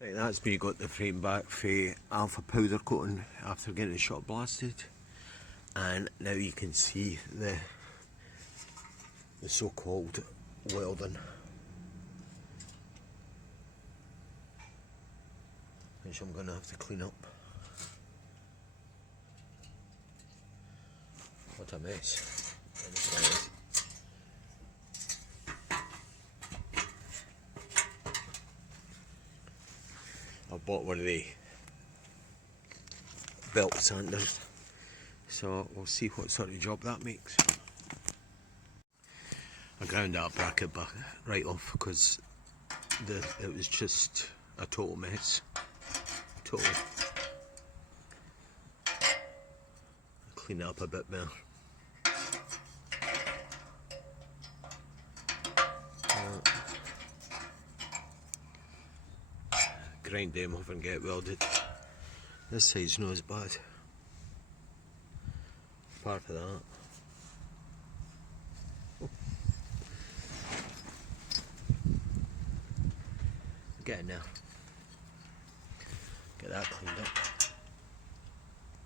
Right, that's me got the frame back for alpha powder coating after getting it shot blasted, and now you can see the so-called welding, which I'm going to have to clean up. What a mess. I bought one of the belt sanders, so we'll see what sort of job that makes. I ground that bracket back right off because it was just a total mess. Total. Clean it up a bit better. Grind them off and get welded. This side's not as bad. Apart from that. Get in there. Get that cleaned up.